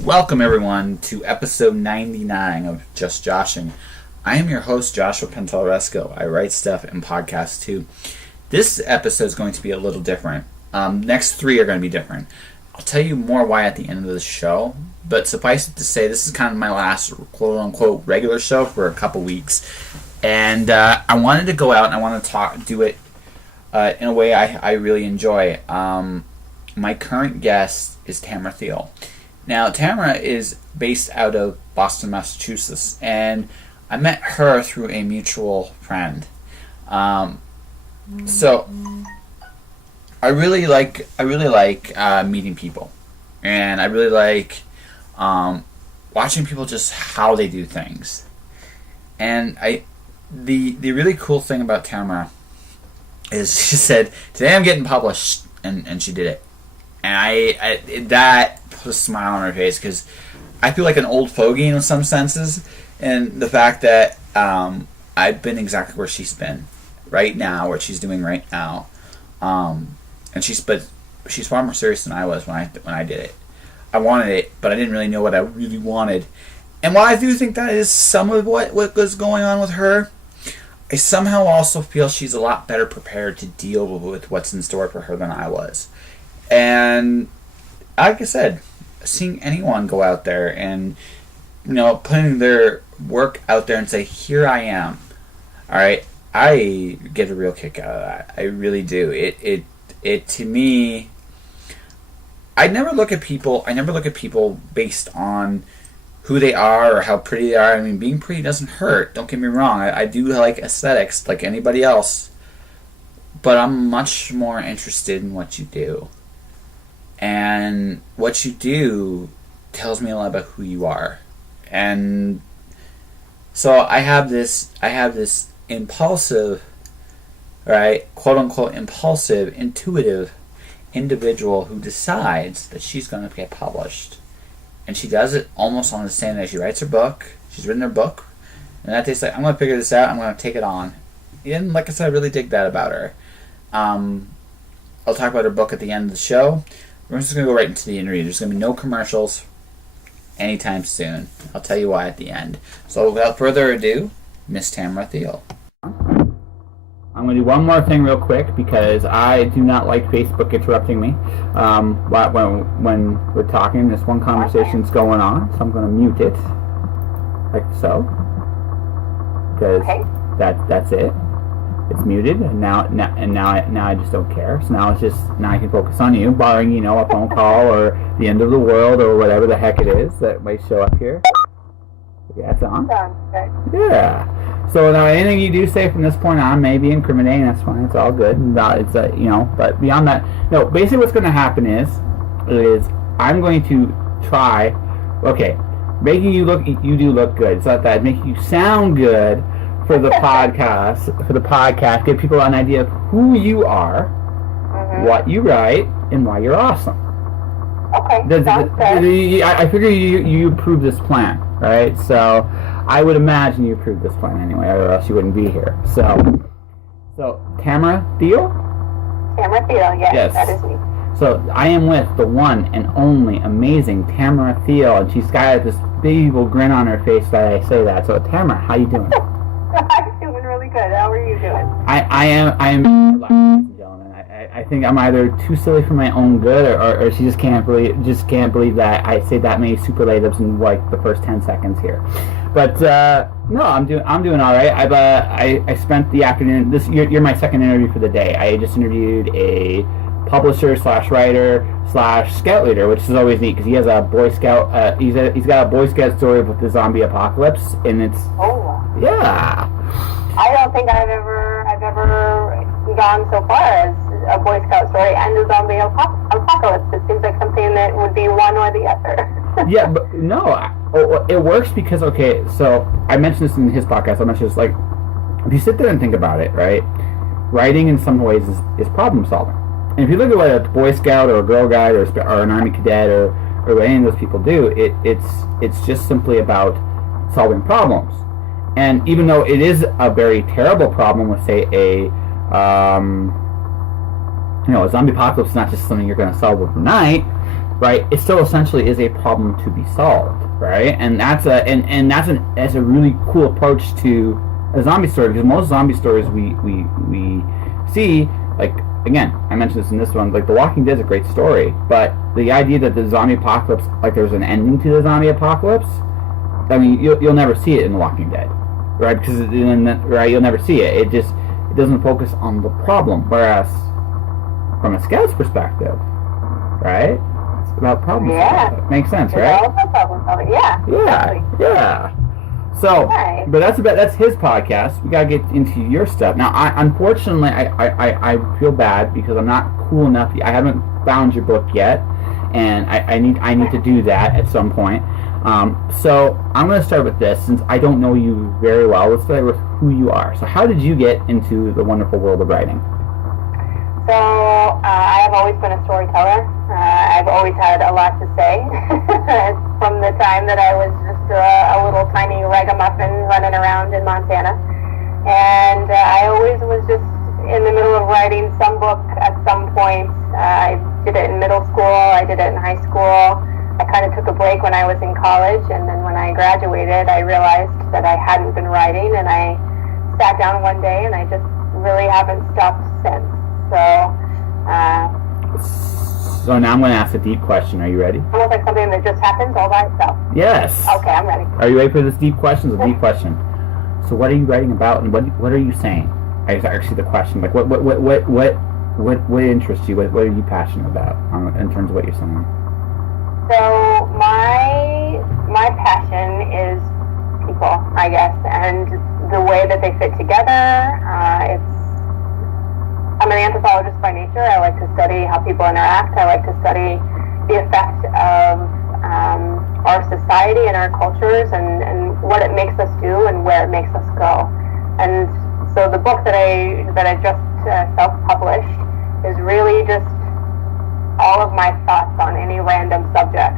Welcome, everyone, to episode 99 of Just Joshing. I am your host, Joshua Pentelresco. I write stuff and podcasts, too. This episode is going to be a little different. Next three are going to be different. I'll tell you more why at the end of the show, but suffice it to say, this is kind of my last quote-unquote regular show for a couple weeks. And I wanted to go out and I want to do it in a way I really enjoy. My current guest is Tamara Thiel. Now, Tamara is based out of Boston, Massachusetts, and I met her through a mutual friend. So I really like meeting people, and I really like watching people just how they do things. And the really cool thing about Tamara is she said, "Today I'm getting published," and she did it. And I that put a smile on her face because I feel like an old fogey in some senses, and the fact that I've been exactly where she's been right now, what she's doing right now, and she's far more serious than I was when I did it. I wanted it, but I didn't really know what I really wanted. And while I do think that is some of what was going on with her, I somehow also feel she's a lot better prepared to deal with what's in store for her than I was. And like I said, seeing anyone go out there and, putting their work out there and say, "Here I am," all right, I get a real kick out of that. I really do. It to me, I never look at people based on who they are or how pretty they are. I mean, being pretty doesn't hurt. Don't get me wrong. I do like aesthetics like anybody else, but I'm much more interested in what you do. And what you do tells me a lot about who you are. And so I have this impulsive, right, quote unquote impulsive, intuitive individual who decides that she's going to get published. And she does it almost on the same day. She writes her book. She's written her book. And that day's like, I'm going to figure this out. I'm going to take it on. And like I said, I really dig that about her. I'll talk about her book at the end of the show. We're just going to go right into the interview. There's going to be no commercials anytime soon. I'll tell you why at the end. So without further ado, Miss Tamara Thiel. I'm going to do one more thing real quick because I do not like Facebook interrupting me when we're talking. This one conversation's going on, so I'm going to mute it like so because that's it. It's muted, and now I just don't care. So now I can focus on you, barring a phone call or the end of the world or whatever the heck it is that might show up here. Yeah, it's on. Sounds good. Yeah. So now anything you do say from this point on may be incriminating. That's fine. It's all good. It's but beyond that, no. Basically, what's going to happen is I'm going to try. Okay, making you look good. It's not that making you sound good. For the podcast, give people an idea of who you are, what you write, and why you're awesome. Okay, sounds good. I figure you approve this plan, right? So I would imagine you approve this plan anyway, or else you wouldn't be here. So Tamara Thiel? Tamara Thiel, yes, that is me. So I am with the one and only amazing Tamara Thiel, and she's got this big evil grin on her face that I say that. So Tamara, how you doing? I'm doing really good. How are you doing? I am ladies and gentlemen. I think I'm either too silly for my own good, or she just can't believe that I say that many superlatives in like the first 10 seconds here. But no, I'm doing all right. I spent the afternoon. You're my second interview for the day. I just interviewed a publisher / writer / scout leader, which is always neat because he has a Boy Scout. He's got a Boy Scout story with the zombie apocalypse, and it's yeah. I don't think I've ever gone so far as a Boy Scout story and a zombie apocalypse. It seems like something that would be one or the other. Yeah, but no, it works because so I mentioned this in his podcast. I mentioned this like if you sit there and think about it, right? Writing in some ways is problem solving. And if you look at what a Boy Scout or a Girl Guide or an Army Cadet or what any of those people do, it's just simply about solving problems. And even though it is a very terrible problem with, say, a zombie apocalypse is not just something you're going to solve overnight, right, it still essentially is a problem to be solved, right? And that's a really cool approach to a zombie story, because most zombie stories we see, like, again, I mentioned this in this one, like The Walking Dead is a great story, but the idea that the zombie apocalypse, like there's an ending to the zombie apocalypse, I mean, you'll never see it in The Walking Dead, right? Because right, you'll never see it. It doesn't focus on the problem. Whereas from a scout's perspective, right, it's about problem solving. Makes sense, right? It's all about problem solving. Yeah. Yeah. So, right. But that's his podcast. We gotta get into your stuff now. Unfortunately, I feel bad because I'm not cool enough. I haven't found your book yet, and I need to do that at some point. So I'm going to start with this, since I don't know you very well. Let's start with who you are. So how did you get into the wonderful world of writing? So I have always been a storyteller. I've always had a lot to say from the time that I was just a little tiny ragamuffin running around in Montana. And I always was just in the middle of writing some book at some point. I did it in middle school. I did it in high school. I kind of took a break when I was in college, and then when I graduated, I realized that I hadn't been writing, and I sat down one day, and I just really haven't stopped since. So now I'm going to ask a deep question. Are you ready? Almost like something that just happens all by itself. Yes. Okay, I'm ready. Are you ready for this deep question? It's a deep question. So what are you writing about, and what are you saying? Actually, the question, like what interests you? What are you passionate about in terms of what you're saying? So my passion is people, I guess, and the way that they fit together. I'm an anthropologist by nature. I like to study how people interact. I like to study the effect of our society and our cultures, and what it makes us do and where it makes us go. And so the book that I just self-published is really just all of my thoughts on any random subject.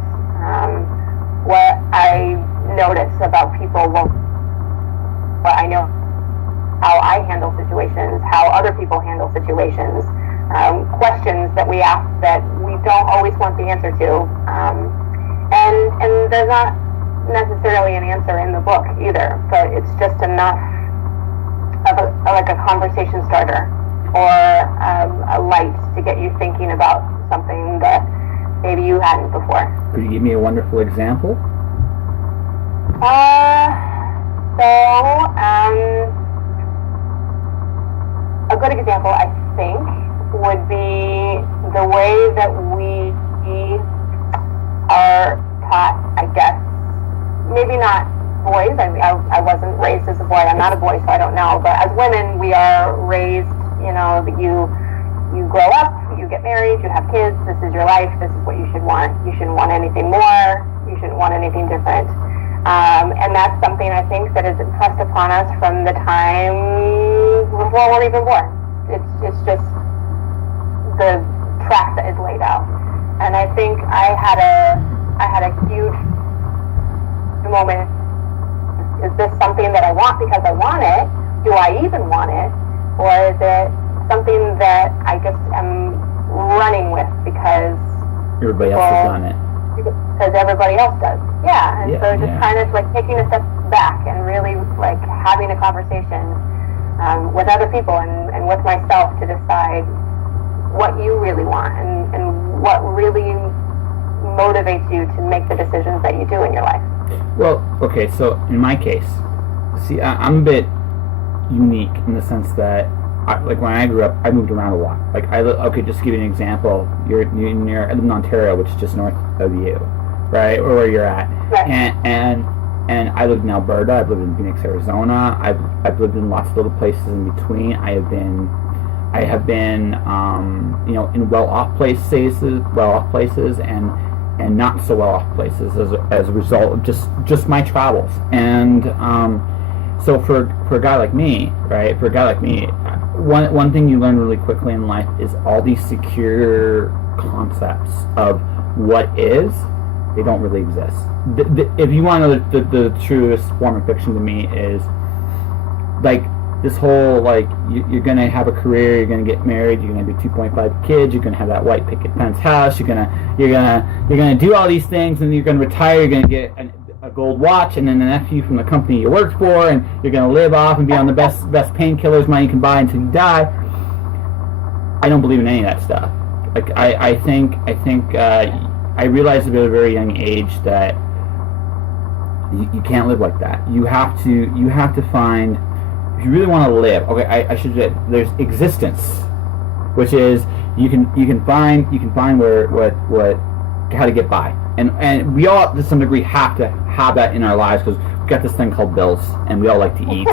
What I notice about people, what I know, how I handle situations, how other people handle situations, questions that we ask that we don't always want the answer to. And there's not necessarily an answer in the book either, but it's just enough of like a conversation starter, or a light to get you thinking about something that maybe you hadn't before. Could you give me a wonderful example? A good example, I think, would be the way that we are taught, I guess, maybe not boys. I wasn't raised as a boy. I'm not a boy, so I don't know. But as women, we are raised, that you grow up, you get married, you have kids, this is your life, this is what you should want. You shouldn't want anything more, you shouldn't want anything different. And that's something I think that is impressed upon us from the time before we're even born. It's just the track that is laid out. And I think I had a huge moment. Is this something that I want because I want it? Do I even want it? Or is it something that I just am running with because everybody else has done it? Because everybody else does. Yeah, and so just kind of like taking a step back and really like having a conversation with other people and with myself to decide what you really want and what really motivates you to make the decisions that you do in your life. Well, okay, so in my case, see, I'm a bit unique in the sense that, like when I grew up, I moved around a lot. Like just to give you an example, you're near, I live in Ontario, which is just north of you, right, or where you're at. Right. And I lived in Alberta. I've lived in Phoenix, Arizona. I've lived in lots of little places in between. I have been, in well-off places, and not so well-off places as a result of just my travels. And so for a guy like me, right? One thing you learn really quickly in life is all these secure concepts of what is, they don't really exist. If you want to know the truest form of fiction to me is, like, this whole like you're gonna have a career, you're gonna get married, you're gonna be 2.5 kids, you're gonna have that white picket fence house, you're gonna do all these things, and you're gonna retire, you're gonna get a gold watch, and then an FU from the company you worked for, and you're gonna live off and be on the best painkillers money you can buy until you die. I don't believe in any of that stuff. Like I think I realized at a very young age that you can't live like that. You have to find, if you really want to live. Okay, I should say there's existence, which is you can find what how to get by, and we all to some degree have to have that in our lives because we've got this thing called bills, and we all like to eat,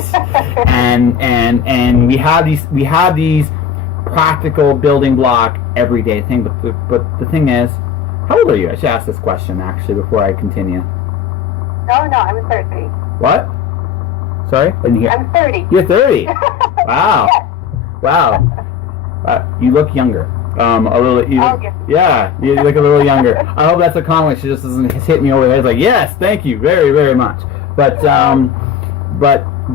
and we have these practical building block everyday thing. But the thing is, how old are you? I should ask this question actually before I continue. No, I'm 30. What? Sorry? I didn't hear. I'm 30. You're 30? Wow. Yes. Wow. You look younger. A little. Yes. Yeah, you look a little younger. I hope that's a compliment. She just doesn't hit me over the head. It's like, yes, thank you, very, very much. But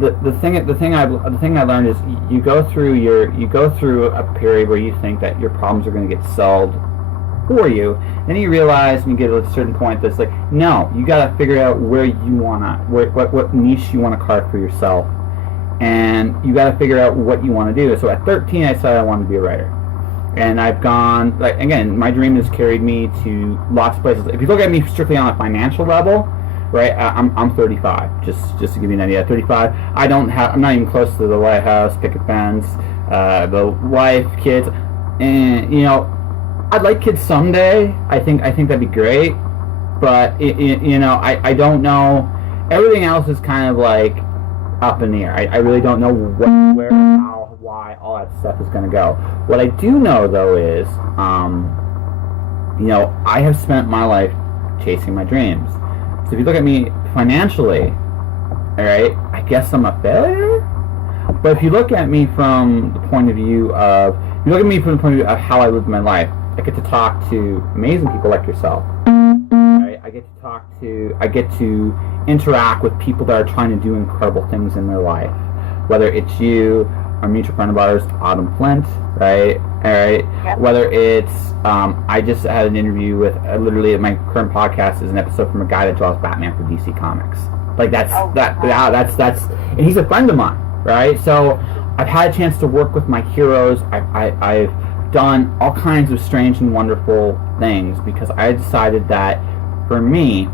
the thing I learned is you go through a period where you think that your problems are going to get solved for you, then you realize when you get to a certain point that's like, no, you got to figure out where you wanna, what niche you want to carve for yourself, and you got to figure out what you want to do. So at 13, I decided I wanted to be a writer, and I've gone, like, again, my dream has carried me to lots of places. If you look at me strictly on a financial level, right, I'm 35. Just to give you an idea, 35. I'm not even close to the White House, picket fence, the wife, kids, and I'd like kids someday. I think that'd be great, but I don't know. Everything else is kind of like up in the air. I really don't know where, how, why, all that stuff is going to go. What I do know though is, I have spent my life chasing my dreams. So if you look at me financially, all right, I guess I'm a failure. But if you look at me from the point of view of, how I live my life, I get to talk to amazing people like yourself. Right? I get to interact with people that are trying to do incredible things in their life. Whether it's you, a mutual friend of ours, Autumn Flint, right? All right. Yep. Whether it's, I just had an interview with, literally my current podcast is an episode from a guy that draws Batman for DC Comics. Like that's, and he's a friend of mine, right? So I've had a chance to work with my heroes. I've done all kinds of strange and wonderful things because I decided that for me,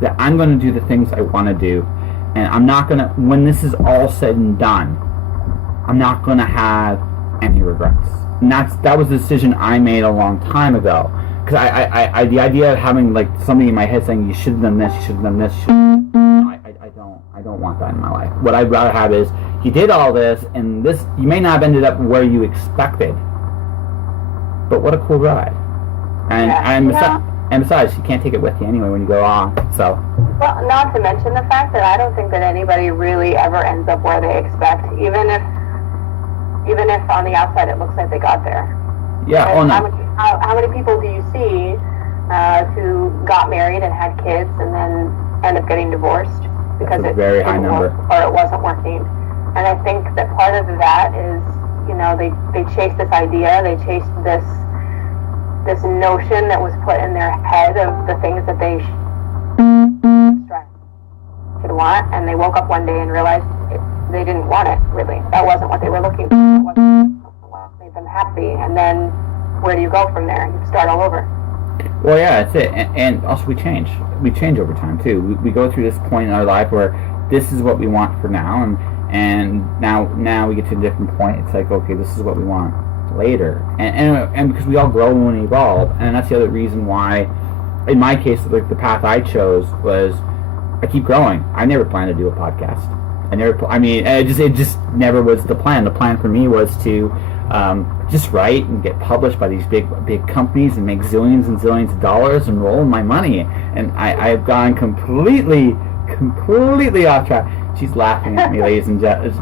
that I'm going to do the things I want to do, and I'm not going to, when this is all said and done, I'm not going to have any regrets. And that was a decision I made a long time ago, because I the idea of having like somebody in my head saying you should have done this, you should have done this, I don't want that in my life. What I'd rather have is you did all this, and this, you may not have ended up where you expected, but what a cool ride. And besides, you can't take it with you anyway when you go on. So. Well, not to mention the fact that I don't think that anybody really ever ends up where they expect, even if on the outside it looks like they got there. Yeah. Oh no. How many people do you see who got married and had kids and then end up getting divorced because it very high number, or it wasn't working? And I think that part of that is, they chase this idea, they chase this notion that was put in their head of the things that they should want, and they woke up one day and realized they didn't want it, really. That wasn't what they were looking for. That wasn't what made them happy. And then where do you go from there? You start all over. Well, yeah, that's it. And also we change. We change over time, too. We go through this point in our life where this is what we want for now, and now we get to a different point. It's like, okay, this is what we want later. And because we all grow and evolve, and that's the other reason why, in my case, like the path I chose was I keep growing. I never planned to do a podcast. It just never was the plan. The plan for me was to just write and get published by these big companies and make zillions and zillions of dollars and roll my money. And I've gone completely off track. She's laughing at me, ladies and gentlemen.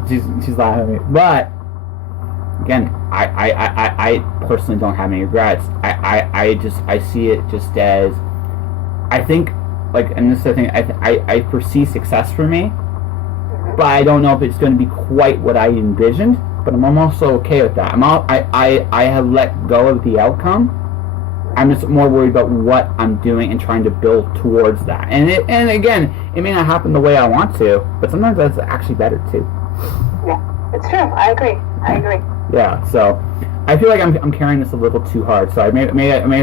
She's laughing at me. But again, I personally don't have any regrets. I see it just as, I think, like, and this is the thing, I foresee success for me but I don't know if it's going to be quite what I envisioned. But I'm also okay with that. I have let go of the outcome. I'm just more worried about what I'm doing and trying to build towards that. And again, it may not happen the way I want to, but sometimes that's actually better too. Yeah, it's true. I agree. Yeah. So I feel like I'm carrying this a little too hard. So I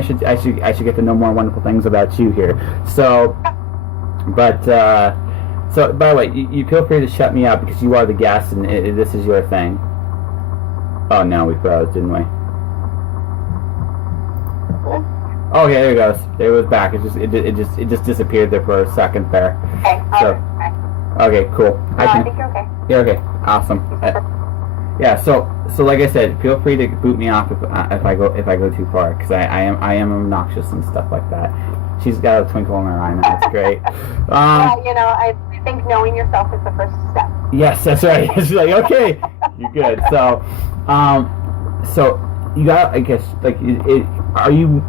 should get to know more wonderful things about you here. So, but so by the way, you feel free to shut me up because you are the guest and this is your thing. Oh no, we froze, didn't we? Oh yeah, there it goes. There it was back. It just disappeared there for a second there. Okay. Okay, cool. I think you're okay. Yeah. Okay. Awesome. Yeah. So like I said, feel free to boot me off if I go too far because I am obnoxious and stuff like that. She's got a twinkle in her eye, and that's great. Yeah, I think knowing yourself is the first step. Yes, that's right. She's like, okay, you're good. So you got, I guess, like, are you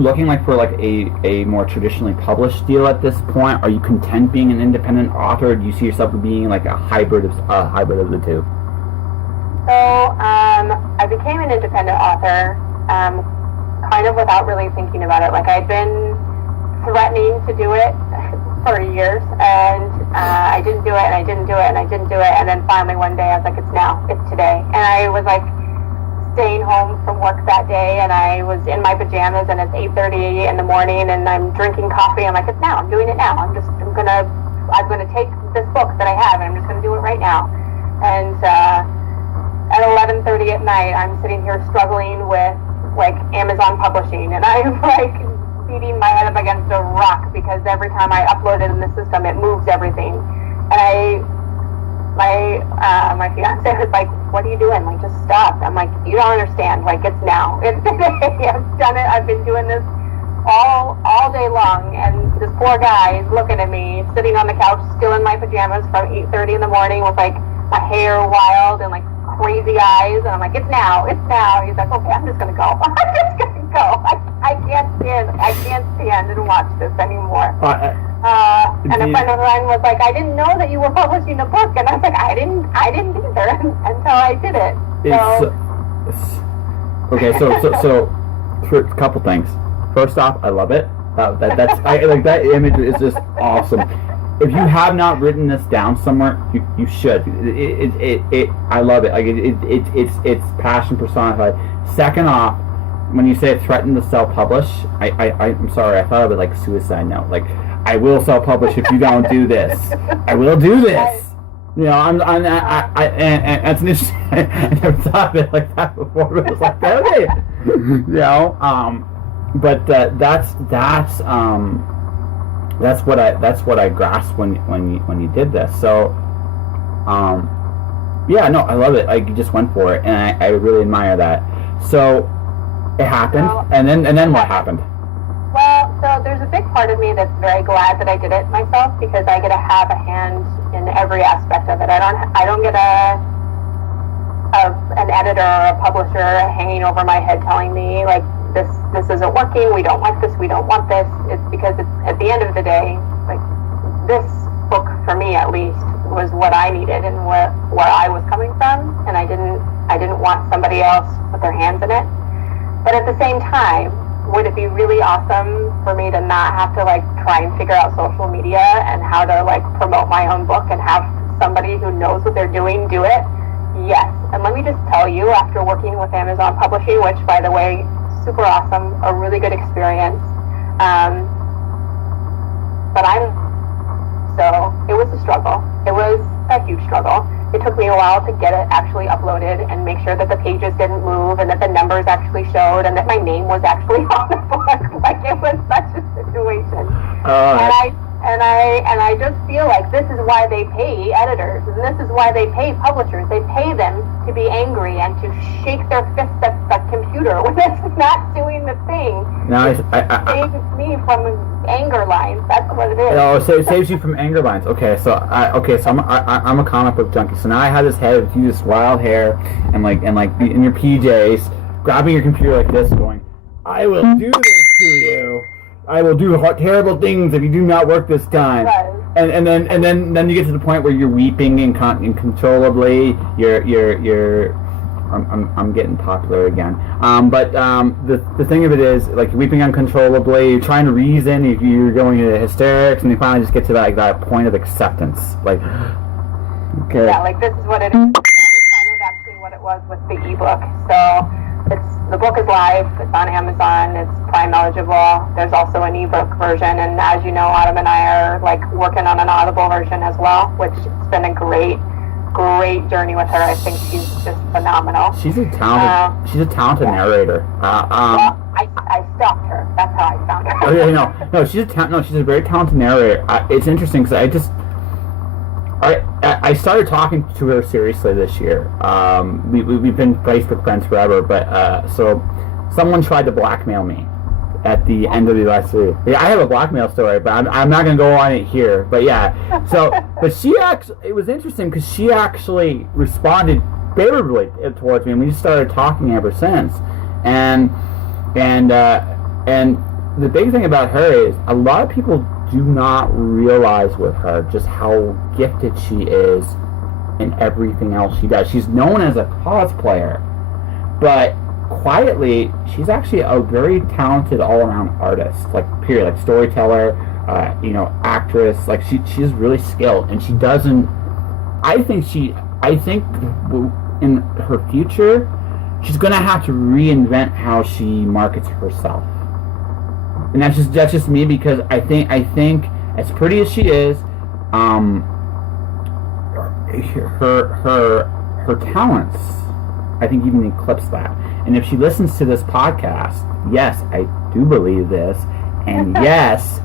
looking like for like a more traditionally published deal at this point? Are you content being an independent author? Or do you see yourself being like a hybrid of the two? So I became an independent author, kind of without really thinking about it. Like I'd been threatening to do it for years, and I didn't do it, and I didn't do it, and I didn't do it, and then finally one day I was like, it's now, it's today, and I was like staying home from work that day, and I was in my pajamas, and it's 8:30 in the morning, and I'm drinking coffee. I'm like, it's now. I'm doing it now. I'm gonna take this book that I have, and I'm just gonna do it right now. And at 11:30 at night, I'm sitting here struggling with like Amazon publishing, and I'm like beating my head up against a rock because every time I upload it in the system, it moves everything. And my fiance was like, what are you doing? Like, just stop. I'm like, you don't understand. Like, it's now. It's today. I've done it. I've been doing this all day long. And this poor guy is looking at me, sitting on the couch, still in my pajamas from 8:30 in the morning with, like, my hair wild and, like, crazy eyes. And I'm like, it's now. It's now. He's like, okay, I'm just going to go. I'm just going to go. I can't stand and watch this anymore. And a friend of mine was like, I didn't know that you were publishing a book, and I was like, I didn't either until I did it. Okay, so for a couple things. First off, I love it. Like that image is just awesome. If you have not written this down somewhere, you should. I love it. Like it's passion personified. Second off, when you say threaten to self-publish, I'm sorry, I thought of it like a suicide note. Like, I will self-publish if you don't do this. I will do this. You know, and that's an interesting. I never thought of it like that before. But it was like, okay, you know. But that's what I grasped when you did this. So, yeah, no, I love it. Like, you just went for it, and I really admire that. So, it happened, and then what happened? Well, so there's a big part of me that's very glad that I did it myself because I get to have a hand in every aspect of it. I don't get an editor or a publisher hanging over my head telling me like this isn't working. We don't like this. We don't want this. It's because at the end of the day, like this book for me at least was what I needed and where I was coming from, and I didn't want somebody else with their hands in it. But at the same time, would it be really awesome for me to not have to like try and figure out social media and how to like promote my own book and have somebody who knows what they're doing do it? Yes. And let me just tell you, after working with Amazon Publishing, which by the way, super awesome, a really good experience. So it was a struggle. It was a huge struggle. It took me a while to get it actually uploaded and make sure that the pages didn't move and that the numbers actually showed and that my name was actually on the book. Like, it was such a situation. And I just feel like this is why they pay editors and this is why they pay publishers. They pay them to be angry and to shake their fists at the computer when it's not doing the thing. No, it saves me from anger lines. That's what it is. Oh, so it saves you from anger lines. Okay, so I'm a comic book junkie. So now I have this head of you, this wild hair, and like in your PJs, grabbing your computer like this, going, "I will do this to you. I will do terrible things if you do not work this time." Right. then you get to the point where you're weeping incontrollably. I'm getting popular again. But the thing of it is, like, weeping uncontrollably, you're trying to reason, you're going into hysterics, and you finally just get to that point of acceptance. Like, okay. Yeah, like, this is what it is. That was kind of actually what it was with the ebook. So the book is live. It's on Amazon. It's Prime eligible. There's also an ebook version, and as you know, Autumn and I are like working on an Audible version as well, which has been a great journey with her. I think she's just phenomenal. She's a talented narrator. Well, I stalked her. That's how I found her. Oh yeah, no, she's a very talented narrator. It's interesting because I started talking to her seriously this year. We've been Facebook friends forever, but so someone tried to blackmail me at the end of the last year. Yeah, I have a blackmail story, but I'm not going to go on it here. But yeah, but it was interesting because she actually responded favorably towards me, and we just started talking ever since. And the big thing about her is a lot of people do not realize with her just how gifted she is in everything else she does. She's known as a cosplayer, but quietly, she's actually a very talented all-around artist, like, period, like storyteller, actress. Like, she's really skilled, and she doesn't. I think in her future, she's gonna have to reinvent how she markets herself, and that's just me, because I think as pretty as she is, her talents, I think, even eclipse that. And if she listens to this podcast, yes, I do believe this, and yes,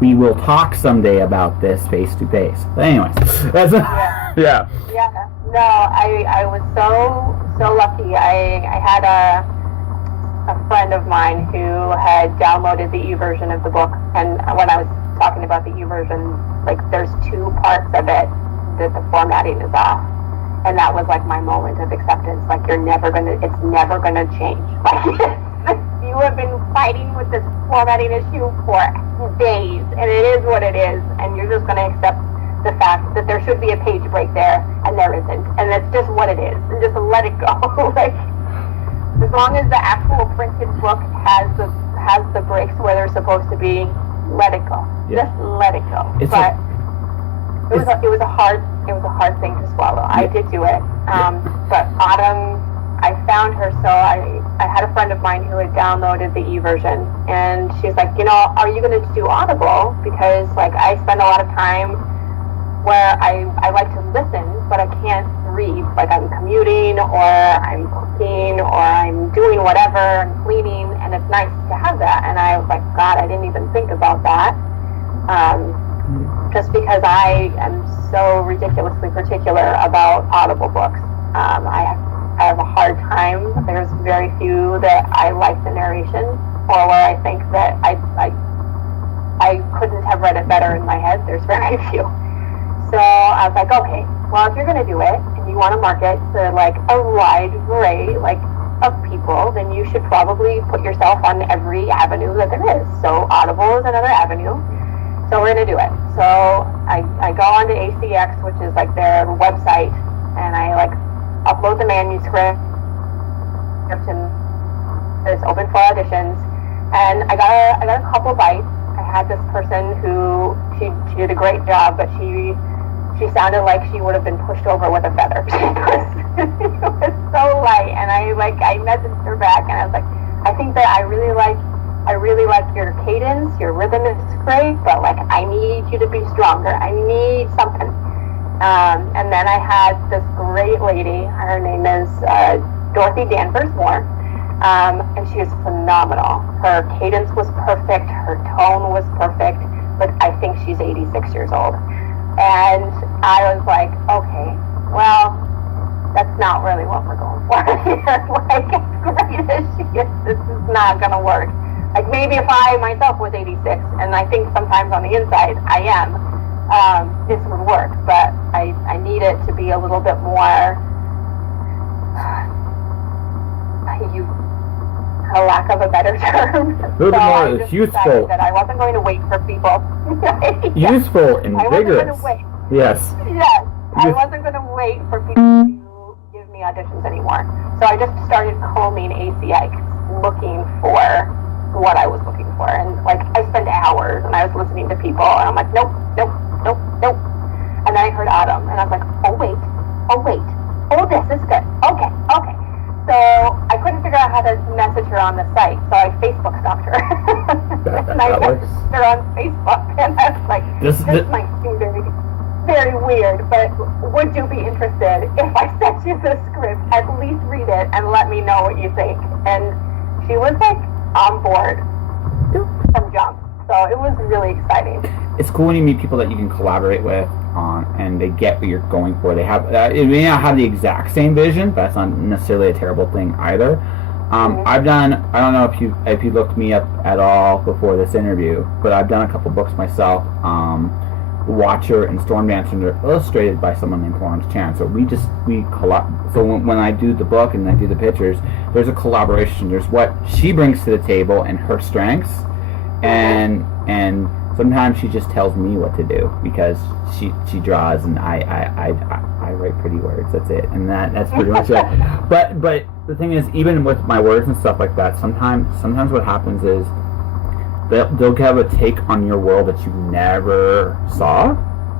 we will talk someday about this face to face. But anyways, that's yeah. Yeah. No, I was so lucky. I had a friend of mine who had downloaded the e-version of the book, and when I was talking about the e-version, like, there's 2 parts of it that the formatting is off. And that was like my moment of acceptance. Like, it's never gonna change. Like, you have been fighting with this formatting issue for days, and it is what it is, and you're just gonna accept the fact that there should be a page break there, and there isn't, and that's just what it is, and just let it go. Like, as long as the actual printed book has the breaks where they're supposed to be, let it go. Yeah. Just let it go. It was a hard thing to swallow. I did do it. But Autumn, I found her, so I had a friend of mine who had downloaded the e-version, and she's like, are you going to do Audible? Because, like, I spend a lot of time where I like to listen, but I can't read. Like, I'm commuting, or I'm cooking, or I'm doing whatever, I'm cleaning, and it's nice to have that. And I was like, God, I didn't even think about that. Just because I am so ridiculously particular about Audible books. I have a hard time. There's very few that I like the narration, or where I think that I couldn't have read it better in my head. There's very few. So I was like, okay, well, if you're going to do it, and you want to market to, like, a wide array, like, of people, then you should probably put yourself on every avenue that there is. So Audible is another avenue. So we're going to do it. So I go onto ACX, which is like their website, and I like upload the manuscript, and it's open for auditions. And I got a couple bites. I had this person who she did a great job, but she sounded like she would have been pushed over with a feather. It was so light, and I messaged her back, and I was like, I think that I really like your cadence, your rhythm is great, but, like, I need you to be stronger. I need something. And then I had this great lady. Her name is Dorothy Danvers Moore, and she is phenomenal. Her cadence was perfect. Her tone was perfect. But I think she's 86 years old. And I was like, okay, well, that's not really what we're going for here. Like, as great as she is, this is not going to work. Like, maybe if I myself was 86, and I think sometimes on the inside I am, this would work. But I need it to be a little bit more, a lack of a better term. Little So more I just useful. decided that I wasn't going to wait for people. Yeah. Useful and I wasn't vigorous. going to wait. Yes. Yes, I wasn't going to wait for people to give me auditions anymore. So I just started combing ACX, looking for what I was looking for. And like, I spent hours and I was listening to people and I'm like, nope, nope, nope, nope. And then I heard Autumn and I was like, oh wait, oh this is good. Okay. So I couldn't figure out how to message her on the site, so I Facebook stalked her. And I messaged her on Facebook and I was like, this might seem very, very weird, but would you be interested if I sent you the script? At least read it and let me know what you think. And she was like on board from jump. So it was really exciting. It's cool when you meet people that you can collaborate with on, and they get what you're going for. They have, it may not have the exact same vision, but that's not necessarily a terrible thing either. I've done, I don't know if you looked me up at all before this interview, but I've done a couple books myself. Watcher and Storm Dancer, and they're illustrated by someone named Florence Chan. So we collab. So when I do the book and I do the pictures, there's a collaboration. There's what she brings to the table and her strengths, and sometimes she just tells me what to do because she draws and I write pretty words. That's it, and that's pretty much it. But the thing is, even with my words and stuff like that, sometimes what happens is they'll have a take on your world that you never saw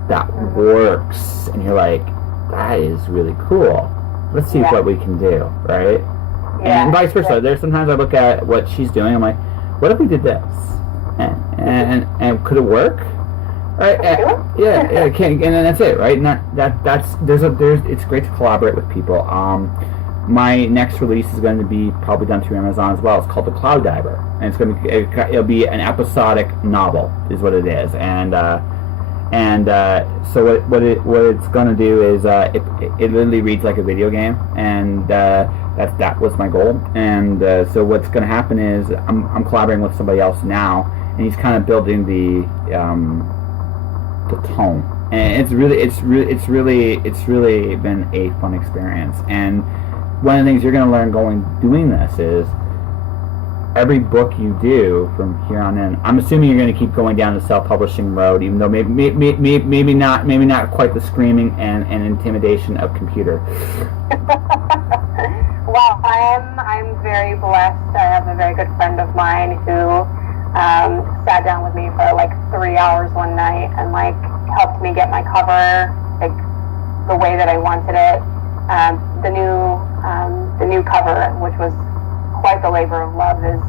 that works, and you're like, that is really cool. Let's see what we can do, right? Yeah. And vice versa. There's sometimes I look at what she's doing, I'm like, what if we did this? And could it work? Right? Yeah. And then that's it, right? And it's great to collaborate with people. My next release is going to be probably done through Amazon as well. It's called The Cloud Diver, and it'll be an episodic novel, is what it is. So what it's going to do is it literally reads like a video game, and that was my goal. And so what's going to happen is I'm collaborating with somebody else now, and he's kind of building the tone, and it's really been a fun experience. And one of the things you're going to learn doing this is every book you do from here on in, I'm assuming you're going to keep going down the self-publishing road, even though maybe not quite the screaming and intimidation of computer. Well, I'm very blessed. I have a very good friend of mine who sat down with me for like 3 hours one night and like helped me get my cover like the way that I wanted it. The new cover, which was quite the labor of love, is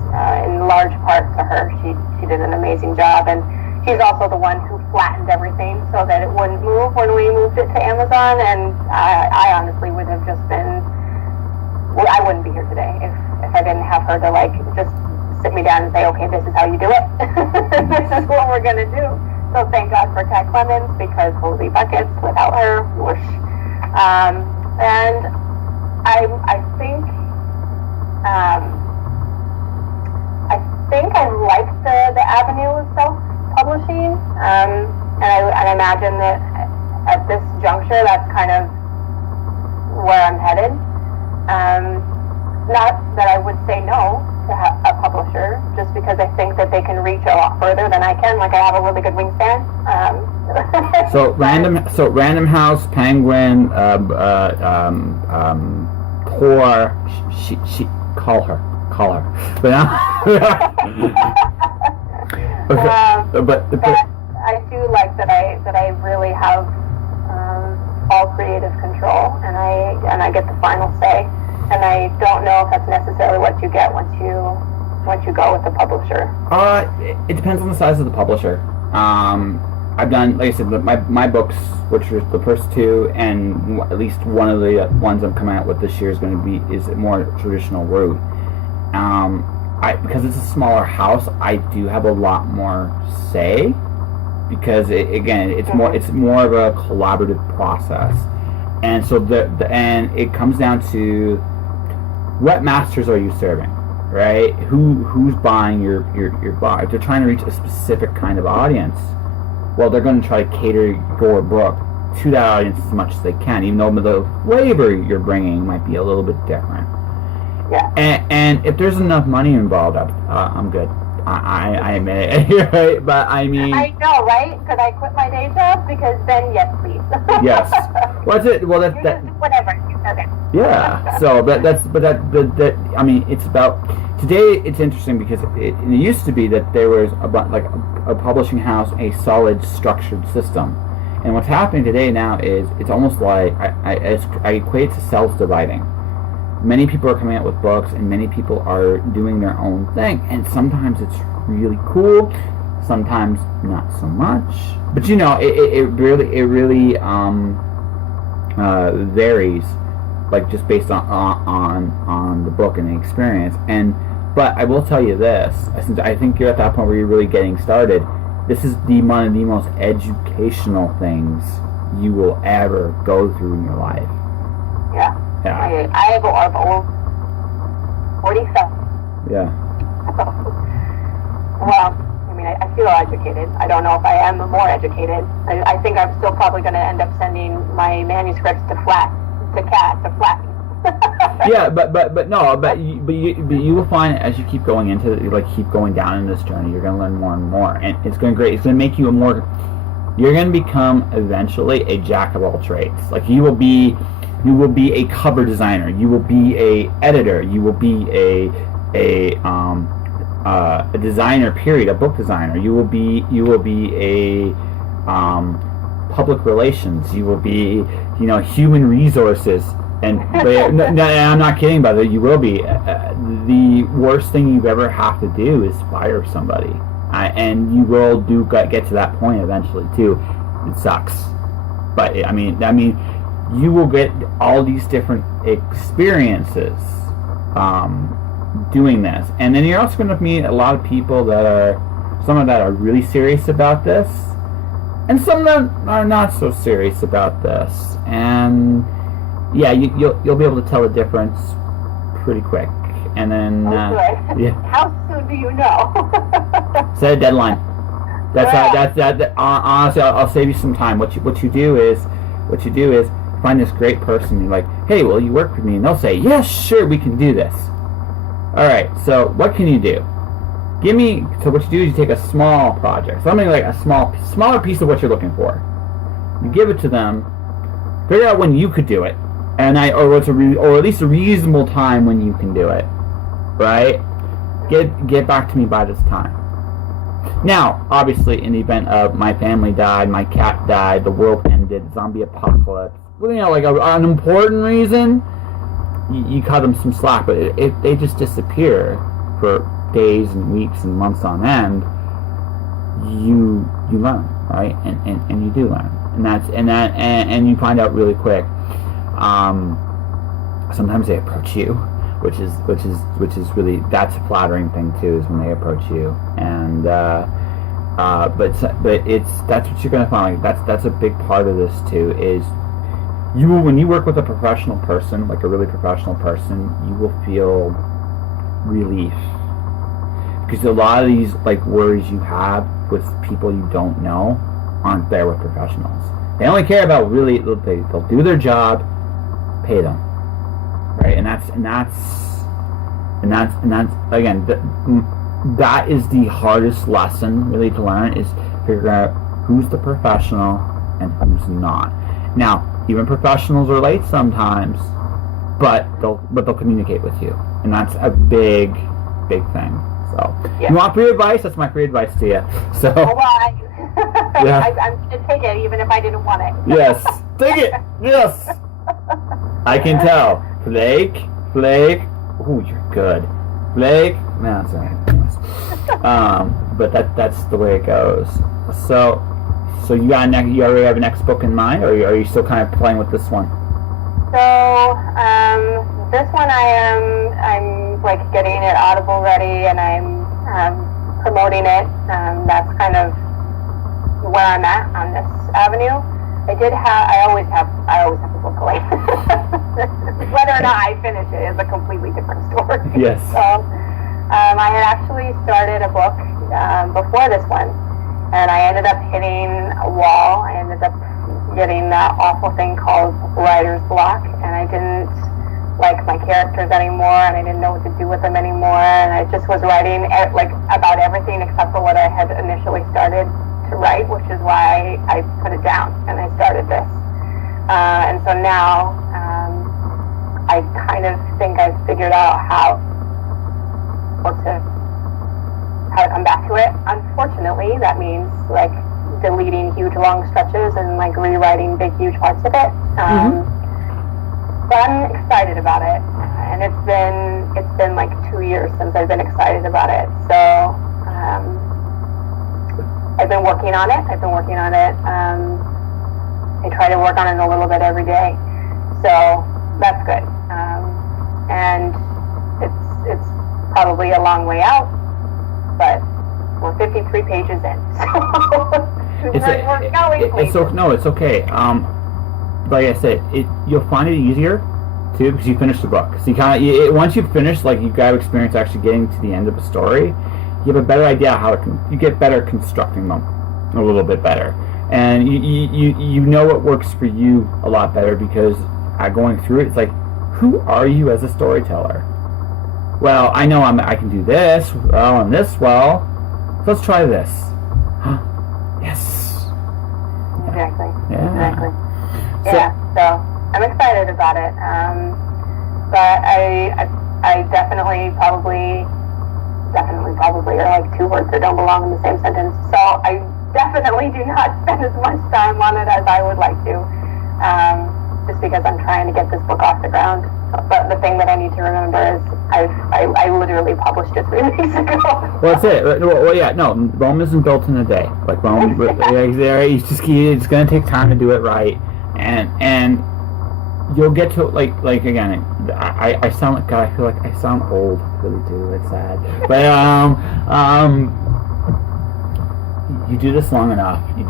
in large part to her. She did an amazing job, and she's also the one who flattened everything so that it wouldn't move when we moved it to Amazon. And I honestly would have just been, I wouldn't be here today if I didn't have her to like just sit me down and say, okay, this is how you do it. This is what we're gonna do. So thank God for Kat Clemens, because holy buckets, without her, whoosh. And I think I like the avenue of self-publishing, and I imagine that at this juncture, that's kind of where I'm headed. Not that I would say no to a publisher, just because I think that they can reach a lot further than I can. Like, I have a really good wingspan. So Random House, Penguin, Tor, she call her. But but I do like that I really have all creative control, and I get the final say. And I don't know if that's necessarily what you get once you go with the publisher. It depends on the size of the publisher. I've done, like I said, my books, which were the first two, and at least one of the ones I'm coming out with this year is a more traditional route. Because it's a smaller house, I do have a lot more say, because it's more of a collaborative process, and so and it comes down to what masters are you serving, right? Who's buying your book? If they're trying to reach a specific kind of audience, well, they're going to try to cater your book to that audience as much as they can, even though the flavor you're bringing might be a little bit different. Yeah. And if there's enough money involved, I'm good. I admit it, right? But I mean, I know, right? Could I quit my day job? Because then, yes, please. yes. What's it? Well, You just do whatever. Okay. yeah. So that I mean, it's about today. It's interesting because it used to be that there was a publishing house, a solid structured system, and what's happening today now is it's almost like I equate it to cells dividing. Many people are coming out with books, and many people are doing their own thing. And sometimes it's really cool, sometimes not so much. But you know, it really varies, like just based on the book and the experience. But I will tell you this: since I think you're at that point where you're really getting started, this is one of the most educational things you will ever go through in your life. Yeah. Yeah. I've 47. Yeah. Well, I mean, I feel educated. I don't know if I am more educated. I think I'm still probably going to end up sending my manuscripts to Flat. Yeah, but you will find as you keep going into it, like keep going down in this journey, you're going to learn more and more, and it's going to great. It's going to make you you're going to become eventually a jack of all trades. Like you will be a cover designer. You will be a editor. You will be a designer. Period. A book designer. You will be a public relations. You will be human resources. And I'm not kidding, by the way. You will be. The worst thing you ever have to do is fire somebody, and you will get to that point eventually too. It sucks, but I mean. You will get all these different experiences doing this. And then you're also going to meet a lot of people some of that are really serious about this, and some that are not so serious about this. And yeah, you'll be able to tell the difference pretty quick. And then yeah. How soon do you know? Set a deadline. Honestly, I'll save you some time. What you do is find this great person. You're like, hey, will you work with me? And they'll say, yes, sure, we can do this. All right, so what can you do? So what you do is you take a small project, something like a smaller piece of what you're looking for. You give it to them, figure out when you could do it, or at least a reasonable time when you can do it, right? Get back to me by this time. Now, obviously, in the event of my family died, my cat died, the world ended, zombie apocalypse, like an important reason, you cut them some slack. But if they just disappear for days and weeks and months on end, you learn, right? And you do learn, and you find out really quick. Sometimes they approach you, which is really, that's a flattering thing too, is when they approach you. And but that's what you're gonna find. Like that's a big part of this too, is when you work with a professional person, like a really professional person, you will feel relief, because a lot of these like worries you have with people you don't know aren't there with professionals. They only care about they'll do their job, pay them, right? And that's again, that is the hardest lesson really to learn, is figure out who's the professional and who's not. Now, even professionals are late sometimes, but they'll communicate with you, and that's a big thing. So, yeah. You want free advice? That's my free advice to you. So, yeah. I'm going to take it even if I didn't want it. Yes, take it. Yes, I can tell. Flake. Ooh, you're good. Flake. No, it's alright. But that's the way it goes. So you already have a next book in mind, or are you still kind of playing with this one? So this one I'm like getting it Audible ready, and I'm promoting it. That's kind of where I'm at on this avenue. I always have a book going. Whether or not I finish it is a completely different story. Yes. So I had actually started a book before this one, and I ended up hitting a wall. I ended up getting that awful thing called writer's block, and I didn't like my characters anymore, and I didn't know what to do with them anymore, and I just was writing like about everything except for what I had initially started to write, which is why I put it down and I started this. And so now I kind of think I've figured out how to come back to it. Unfortunately, that means like deleting huge long stretches and like rewriting big huge parts of it. But I'm excited about it, and it's been like 2 years since I've been excited about it. So I've been working on it. I try to work on it a little bit every day, so that's good. And it's probably a long way out, but we're 53 pages in, so we're going. It's okay. Like I said, you'll find it easier too because you finish the book. So you once you finish, like you've got experience actually getting to the end of the story, you have a better idea how you get better constructing them a little bit better, and you know what works for you a lot better because going through it, it's like, who are you as a storyteller? Well, I know I can do this well and this well. So let's try this. Yes. Exactly. Yeah. Exactly. So I'm excited about it. But I definitely probably are like two words that don't belong in the same sentence. So I definitely do not spend as much time on it as I would like to. Just because I'm trying to get this book off the ground. But the thing that I need to remember is I literally published it 3 weeks ago. Well, that's it. Well, yeah, no, Rome isn't built in a day. Like Rome, it's going to take time to do it right, and you'll get to like again. I sound like God. I feel like I sound old. I really do. It's sad, but you do this long enough. The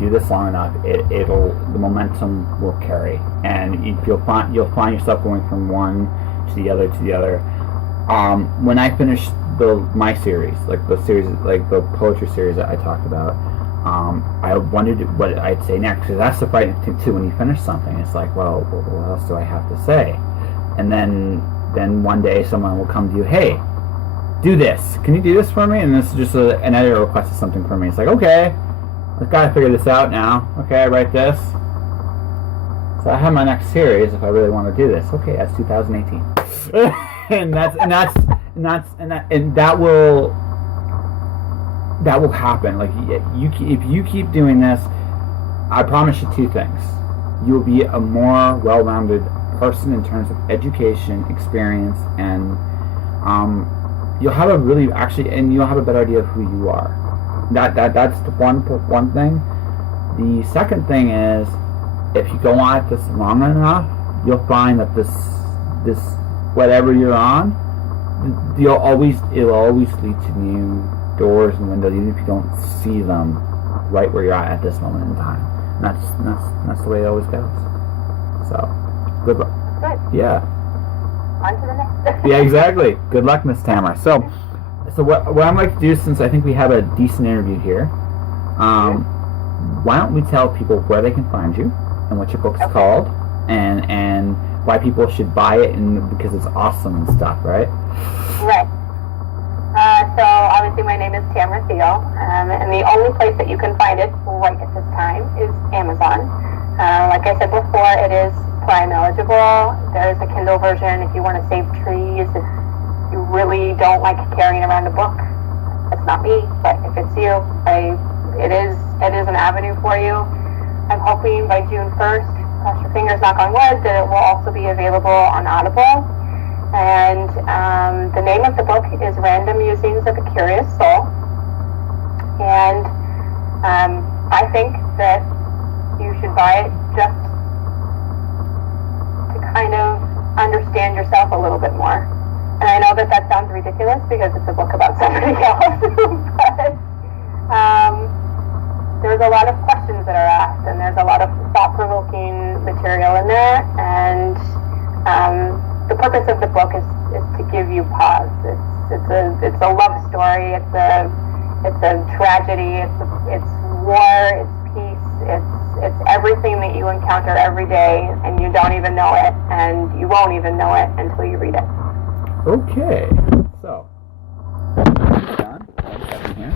momentum will carry, and you'll find yourself going from one to the other. When I finished my series, like the poetry series that I talked about, I wondered what I'd say next, because that's the frightening thing too. When you finish something, it's like, well, what else do I have to say? And then one day someone will come to you, hey, do this. Can you do this for me? And this is just an editor requested something from me. It's like, okay, I've got to figure this out now. Okay, I write this. So I have my next series if I really want to do this. Okay, that's 2018. and that will happen. Like if you keep doing this, I promise you two things. You'll be a more well-rounded person in terms of education, experience, and you'll have you'll have a better idea of who you are. That's the one thing. The second thing is, if you go on at this long enough, you'll find that this whatever you're on, it'll always lead to new doors and windows, even if you don't see them right where you're at this moment in time. And that's the way it always goes. So, good luck. Good. Yeah. On to the next. Yeah, exactly. Good luck, Miss Tamara. So what I'd like to do, since I think we have a decent interview here, why don't we tell people where they can find you and what your book's called, and why people should buy it, and because it's awesome and stuff, right? Right. So obviously my name is Tamara Thiel, and the only place that you can find it right at this time is Amazon. Like I said before, it is Prime eligible. There is a Kindle version if you want to save trees, if you really don't like carrying around a book. It's not me, but if it's you, it is an avenue for you. I'm hoping by June 1st, cross your fingers, knock on wood, that it will also be available on Audible. And the name of the book is Random Musings of a Curious Soul. And I think that you should buy it just to kind of understand yourself a little bit more. And I know that sounds ridiculous because it's a book about somebody else, but there's a lot of questions that are asked, and there's a lot of thought-provoking material in there, and the purpose of the book is to give you pause. It's a love story. It's a tragedy. It's war. It's peace. It's everything that you encounter every day, and you don't even know it, and you won't even know it until you read it. Okay, so done. 1 second here.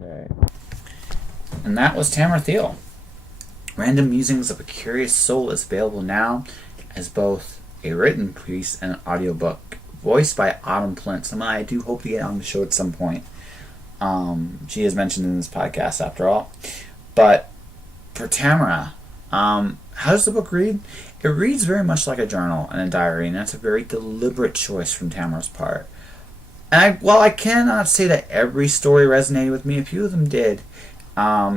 Okay. And that was Tamara Thiel. Random Musings of a Curious Soul is available now as both a written piece and an audiobook, voiced by Autumn Plint, someone I do hope to get on the show at some point. She is mentioned in this podcast after all. But for Tamara, how does the book read? It reads very much like a journal and a diary, and that's a very deliberate choice from Tamara's part. And while I cannot say that every story resonated with me, a few of them did.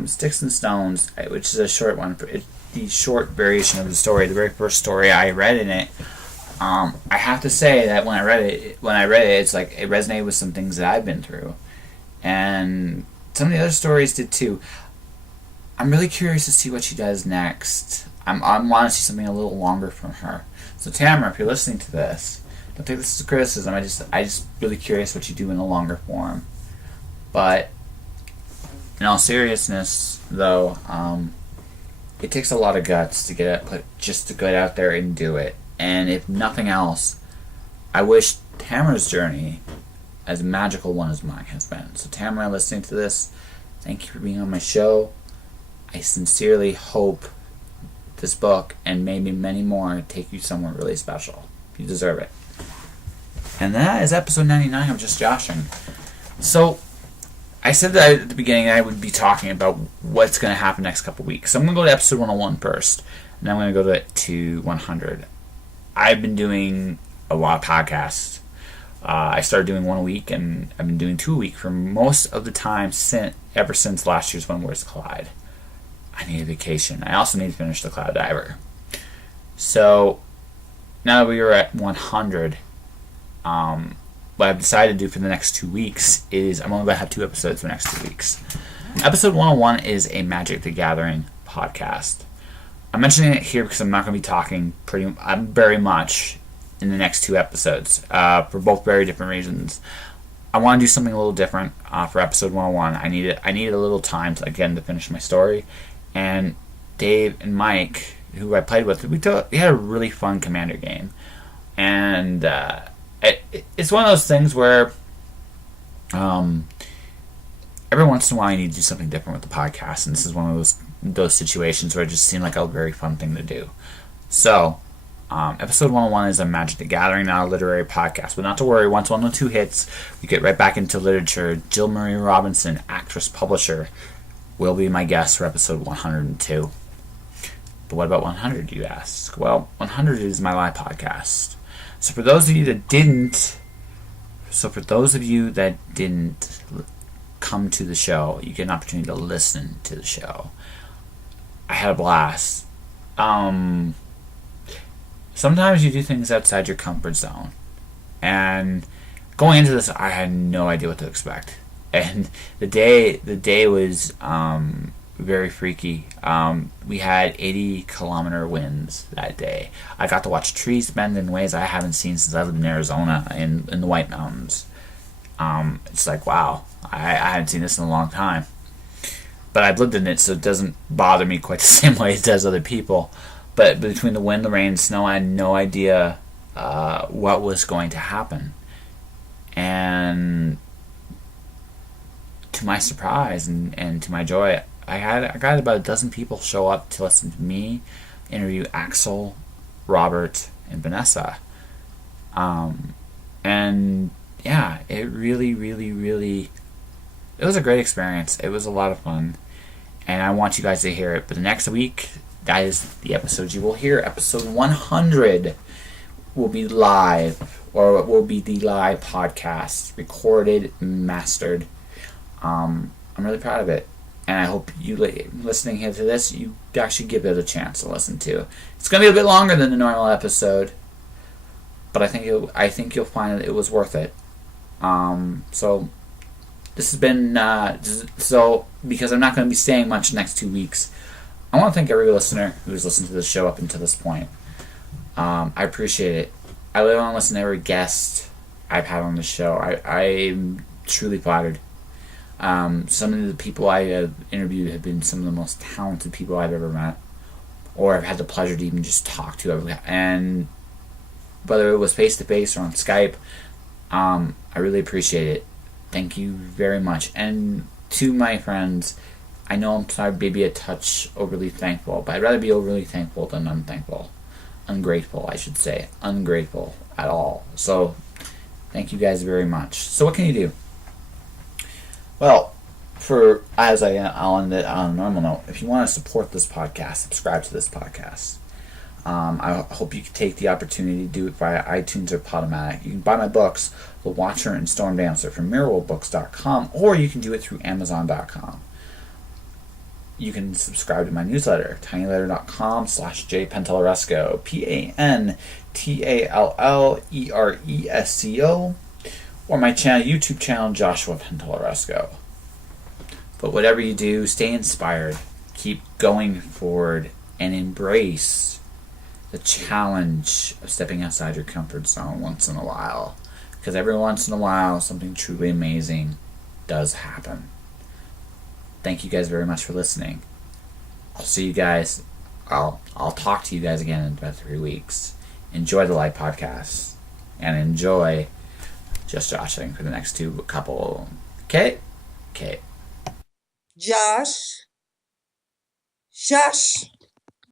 Sticks and Stones, which is a short one, the short variation of the story, the very first story I read in it, I have to say that when I read it, it's like it resonated with some things that I've been through, and some of the other stories did too. I'm really curious to see what she does next. I want to see something a little longer from her. So Tamara, if you're listening to this, don't take this as a criticism. I just really curious what you do in a longer form. But in all seriousness, though, it takes a lot of guts to get out there and do it. And if nothing else, I wish Tamara's journey as magical one as mine has been. So Tamara, listening to this, thank you for being on my show. I sincerely hope this book and maybe many more take you somewhere really special. You deserve it. And that is episode 99 of Just Joshing. So I said that at the beginning I would be talking about what's going to happen next couple weeks. So I'm going to go to episode 101 first, and then I'm going to go to 100. I've been doing a lot of podcasts. I started doing one a week, and I've been doing 2 a week for most of the time ever since last year's When Words Collide. I need a vacation. I also need to finish The Cloud Diver. So now that we are at 100, what I've decided to do for the next 2 weeks is I'm only going to have 2 episodes for the next 2 weeks. Episode 101 is a Magic the Gathering podcast. I'm mentioning it here because I'm not going to be talking very much in the next 2 episodes for both very different reasons. I want to do something a little different for episode 101. I needed a little time to finish my story. And Dave and Mike, who I played with, we had a really fun Commander game. And it's one of those things where every once in a while you need to do something different with the podcast, and this is one of those situations where it just seemed like a very fun thing to do. So episode 101 is a Magic the Gathering, not a literary podcast, but not to worry, once 102 hits we get right back into literature. Jill Marie Robinson, actress, publisher, will be my guest for episode 102. But what about 100, you ask? Well, 100 is my live podcast. So for those of you that didn't come to the show, you get an opportunity to listen to the show. I had a blast. Sometimes you do things outside your comfort zone. And going into this, I had no idea what to expect. And the day was very freaky. We had 80-kilometer winds that day. I got to watch trees bend in ways I haven't seen since I lived in Arizona in the White Mountains. It's like, wow, I hadn't seen this in a long time. But I've lived in it, so it doesn't bother me quite the same way it does other people. But between the wind, the rain, and snow, I had no idea what was going to happen. And to my surprise and to my joy, I got about a dozen people show up to listen to me interview Axel, Robert, and Vanessa. And yeah, it really, really, really, it was a great experience. It was a lot of fun, and I want you guys to hear it. But the next week, that is the episode you will hear. Episode 100 will be live, or it will be the live podcast, recorded, mastered. I'm really proud of it. And I hope you listening here to this, you actually give it a chance to listen to. It's going to be a bit longer than the normal episode, but I think you'll find that it was worth it. So this has been because I'm not going to be saying much next 2 weeks. I want to thank every listener who's listened to this show up until this point. I appreciate it. I really want to listen to every guest I've had on the show. I'm truly flattered. Some of the people I have interviewed have been some of the most talented people I've ever met, or I've had the pleasure to even just talk to. And whether it was face to face or on Skype, I really appreciate it. Thank you very much. And to my friends, I know I'm sorry, maybe a touch overly thankful, but I'd rather be overly thankful than unthankful. Ungrateful, I should say. Ungrateful at all. So, thank you guys very much. So, what can you do? Well, I'll end it on a normal note. If you want to support this podcast, subscribe to this podcast. I hope you can take the opportunity to do it via iTunes or Podomatic. You can buy my books, The Watcher and Storm Dancer, from mirrorworldbooks.com, or you can do it through Amazon.com. You can subscribe to my newsletter, tinyletter.com/jpantalleresco, PANTALLERESCO, or my YouTube channel, Joshua Pantalleresco. But whatever you do, stay inspired, keep going forward, and embrace the challenge of stepping outside your comfort zone once in a while. Because every once in a while, something truly amazing does happen. Thank you guys very much for listening. I'll see you guys. I'll talk to you guys again in about 3 weeks. Enjoy the live podcast. And enjoy Just Joshing for the next couple. Okay? Okay. Josh.